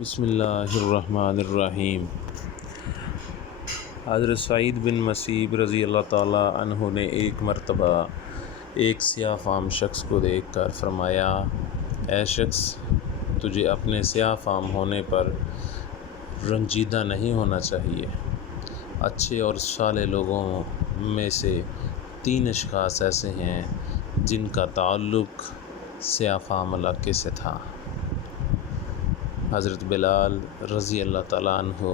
بسم اللہ الرحمن الرحیم۔ حضرت سعید بن مسیب رضی اللہ تعالیٰ عنہ نے ایک مرتبہ ایک سیاہ فام شخص کو دیکھ کر فرمایا، اے شخص، تجھے اپنے سیاہ فام ہونے پر رنجیدہ نہیں ہونا چاہیے۔ اچھے اور صالح لوگوں میں سے 3 اشخاص ایسے ہیں جن کا تعلق سیاہ فام علاقے سے تھا: حضرت بلال رضی اللہ تعالیٰ عنہ،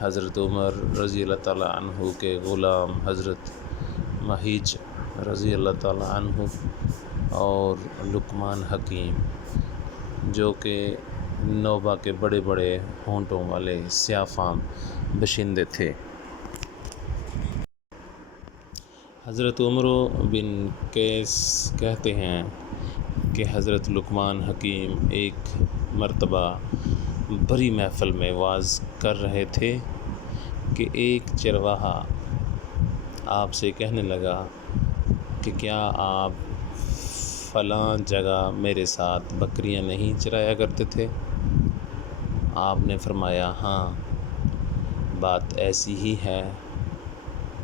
حضرت عمر رضی اللہ تعالیٰ عنہ کے غلام حضرت مہیج رضی اللہ تعالیٰ عنہ، اور لقمان حکیم، جو کہ نوبہ کے بڑے بڑے ہونٹوں والے سیاہ فام باشندے تھے۔ حضرت عمر بن قیس کہتے ہیں کہ حضرت لقمان حکیم ایک مرتبہ بڑی محفل میں وعظ کر رہے تھے کہ ایک چرواہا آپ سے کہنے لگا کہ کیا آپ فلاں جگہ میرے ساتھ بکریاں نہیں چرایا کرتے تھے؟ آپ نے فرمایا، ہاں، بات ایسی ہی ہے۔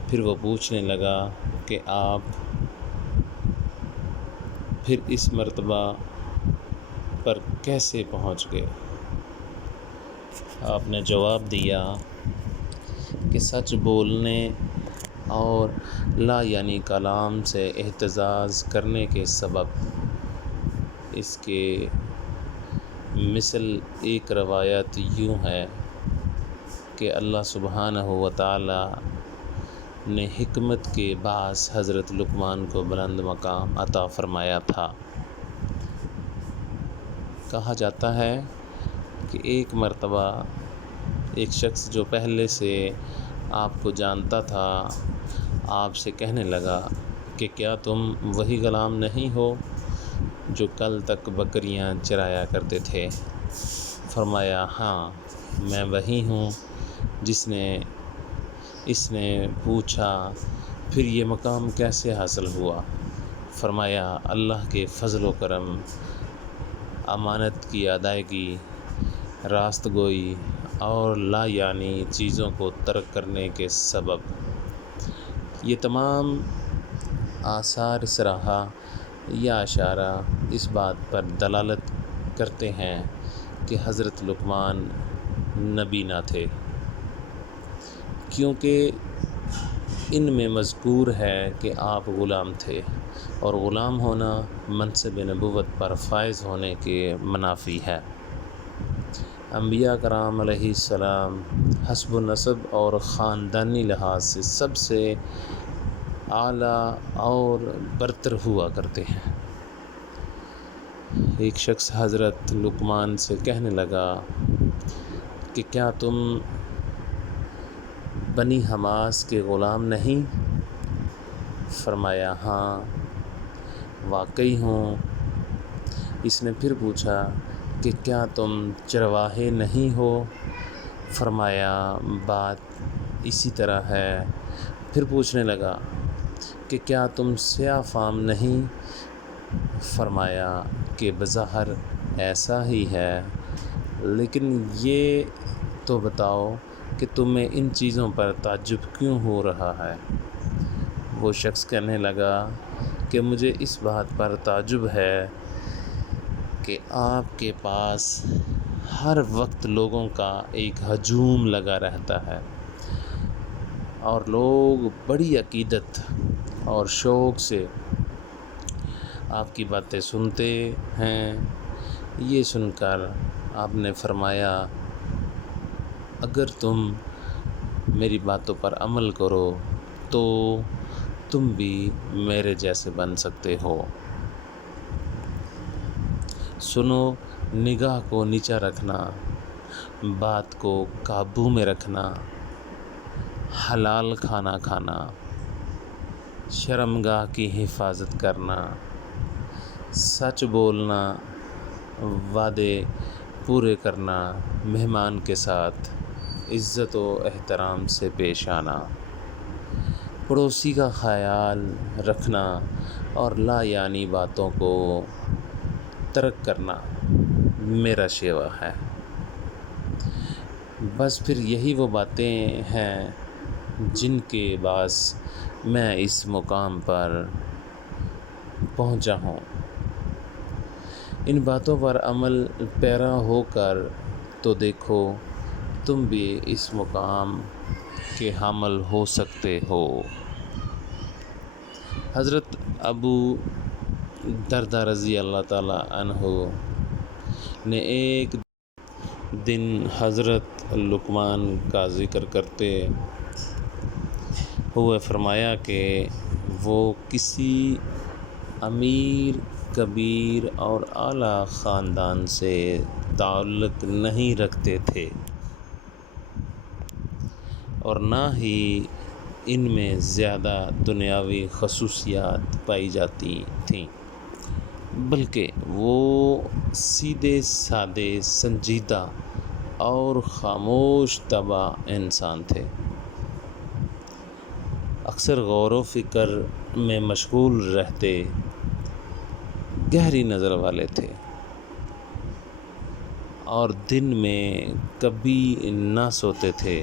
پھر وہ پوچھنے لگا کہ آپ پھر اس مرتبہ پر کیسے پہنچ گئے؟ آپ نے جواب دیا کہ سچ بولنے اور لا یعنی کلام سے احتجاج کرنے کے سبب۔ اس کے مثل ایک روایت یوں ہے کہ اللہ سبحانہ و تعالی نے حکمت کے باعث حضرت لقمان کو بلند مقام عطا فرمایا تھا۔ کہا جاتا ہے کہ ایک مرتبہ ایک شخص جو پہلے سے آپ کو جانتا تھا، آپ سے کہنے لگا کہ کیا تم وہی غلام نہیں ہو جو کل تک بکریاں چرایا کرتے تھے؟ فرمایا، ہاں، میں وہی ہوں۔ اس نے پوچھا، پھر یہ مقام کیسے حاصل ہوا؟ فرمایا، اللہ کے فضل و کرم، امانت کی ادائیگی، راست گوئی اور لا یعنی چیزوں کو ترک کرنے کے سبب۔ یہ تمام آثار صراحہ یا اشارہ اس بات پر دلالت کرتے ہیں کہ حضرت لقمان نبی نہ تھے، کیونکہ ان میں مذکور ہے کہ آپ غلام تھے، اور غلام ہونا منصب نبوت پر فائز ہونے کے منافی ہے۔ انبیاء کرام علیہ السلام حسب نسب اور خاندانی لحاظ سے سب سے اعلیٰ اور برتر ہوا کرتے ہیں۔ ایک شخص حضرت لقمان سے کہنے لگا کہ کیا تم بنی حماس کے غلام نہیں؟ فرمایا، ہاں، واقعی ہوں۔ اس نے پھر پوچھا کہ کیا تم چرواہے نہیں ہو؟ فرمایا، بات اسی طرح ہے۔ پھر پوچھنے لگا کہ کیا تم سیاہ فام نہیں؟ فرمایا کہ بظاہر ایسا ہی ہے، لیکن یہ تو بتاؤ کہ تمہیں ان چیزوں پر تعجب کیوں ہو رہا ہے؟ وہ شخص کہنے لگا کہ مجھے اس بات پر تعجب ہے کہ آپ کے پاس ہر وقت لوگوں کا ایک ہجوم لگا رہتا ہے، اور لوگ بڑی عقیدت اور شوق سے آپ کی باتیں سنتے ہیں۔ یہ سن کر آپ نے فرمایا، اگر تم میری باتوں پر عمل کرو تو تم بھی میرے جیسے بن سکتے ہو۔ سنو، نگاہ کو نیچا رکھنا، بات کو قابو میں رکھنا، حلال کھانا کھانا، شرمگاہ کی حفاظت کرنا، سچ بولنا، وعدے پورے کرنا، مہمان کے ساتھ عزت و احترام سے پیش آنا، پڑوسی کا خیال رکھنا اور لا یعنی باتوں کو ترک کرنا میرا شیوا ہے۔ بس پھر یہی وہ باتیں ہیں جن کے باعث میں اس مقام پر پہنچا ہوں۔ ان باتوں پر عمل پیرا ہو کر تو دیکھو تم بھی اس مقام کے حامل ہو سکتے ہو۔ حضرت ابو درداء رضی اللہ تعالیٰ عنہ نے ایک دن حضرت لقمان کا ذکر کرتے ہوئے فرمایا کہ وہ کسی امیر کبیر اور اعلیٰ خاندان سے تعلق نہیں رکھتے تھے اور نہ ہی ان میں زیادہ دنیاوی خصوصیات پائی جاتی تھیں، بلکہ وہ سیدھے سادے سنجیدہ اور خاموش طبع انسان تھے، اکثر غور و فکر میں مشغول رہتے، گہری نظر والے تھے اور دن میں کبھی نہ سوتے تھے،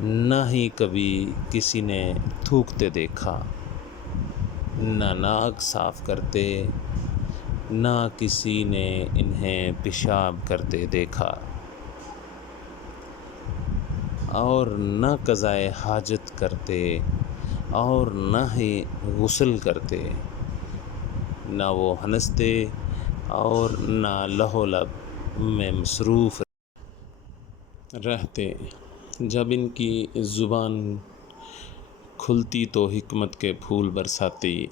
نہ ہی کبھی کسی نے تھوکتے دیکھا، نہ ناک صاف کرتے، نہ کسی نے انہیں پیشاب کرتے دیکھا اور نہ قضائے حاجت کرتے اور نہ ہی غسل کرتے، نہ وہ ہنستے اور نہ لہو و لعب میں مصروف رہتے۔ جب ان کی زبان کھلتی تو حکمت کے پھول برساتی،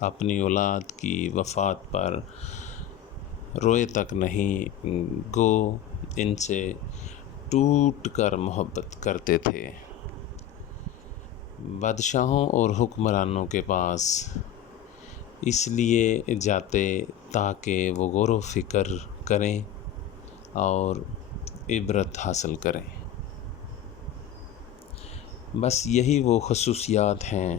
اپنی اولاد کی وفات پر روئے تک نہیں، گو ان سے ٹوٹ کر محبت کرتے تھے۔ بادشاہوں اور حکمرانوں کے پاس اس لیے جاتے تاکہ وہ غور و فکر کریں اور عبرت حاصل کریں۔ بس یہی وہ خصوصیات ہیں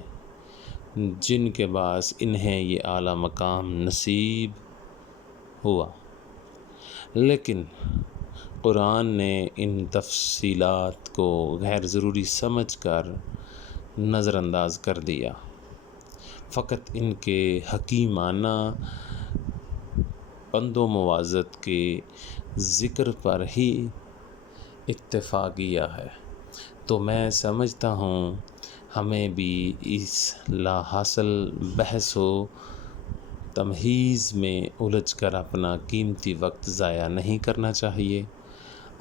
جن کے باعث انہیں یہ اعلیٰ مقام نصیب ہوا، لیکن قرآن نے ان تفصیلات کو غیر ضروری سمجھ کر نظر انداز کر دیا، فقط ان کے حکیمانہ پند و موعظت کے ذکر پر ہی اکتفا کیا ہے۔ تو میں سمجھتا ہوں ہمیں بھی اس لا حاصل بحث و تمہیز میں الجھ کر اپنا قیمتی وقت ضائع نہیں کرنا چاہیے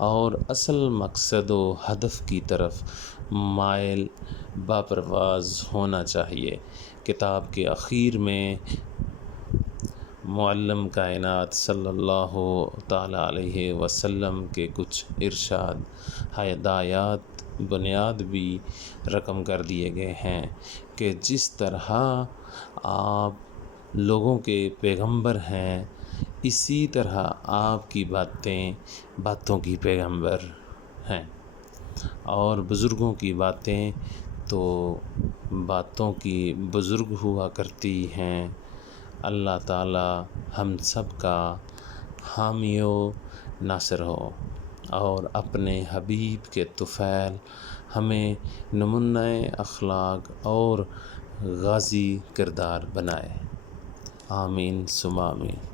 اور اصل مقصد و ہدف کی طرف مائل باپرواز ہونا چاہیے۔ کتاب کے آخر میں معلم کائنات صلی اللہ تعالیٰ علیہ وسلم کے کچھ ارشاد ہدایات بنیاد بھی رقم کر دیے گئے ہیں کہ جس طرح آپ لوگوں کے پیغمبر ہیں، اسی طرح آپ کی باتیں باتوں کی پیغمبر ہیں اور بزرگوں کی باتیں تو باتوں کی بزرگ ہوا کرتی ہیں۔ اللہ تعالیٰ ہم سب کا حامی و ناصر ہو اور اپنے حبیب کے طفیل ہمیں نمونۂ اخلاق اور غازی کردار بنائے۔ آمین ثم آمین۔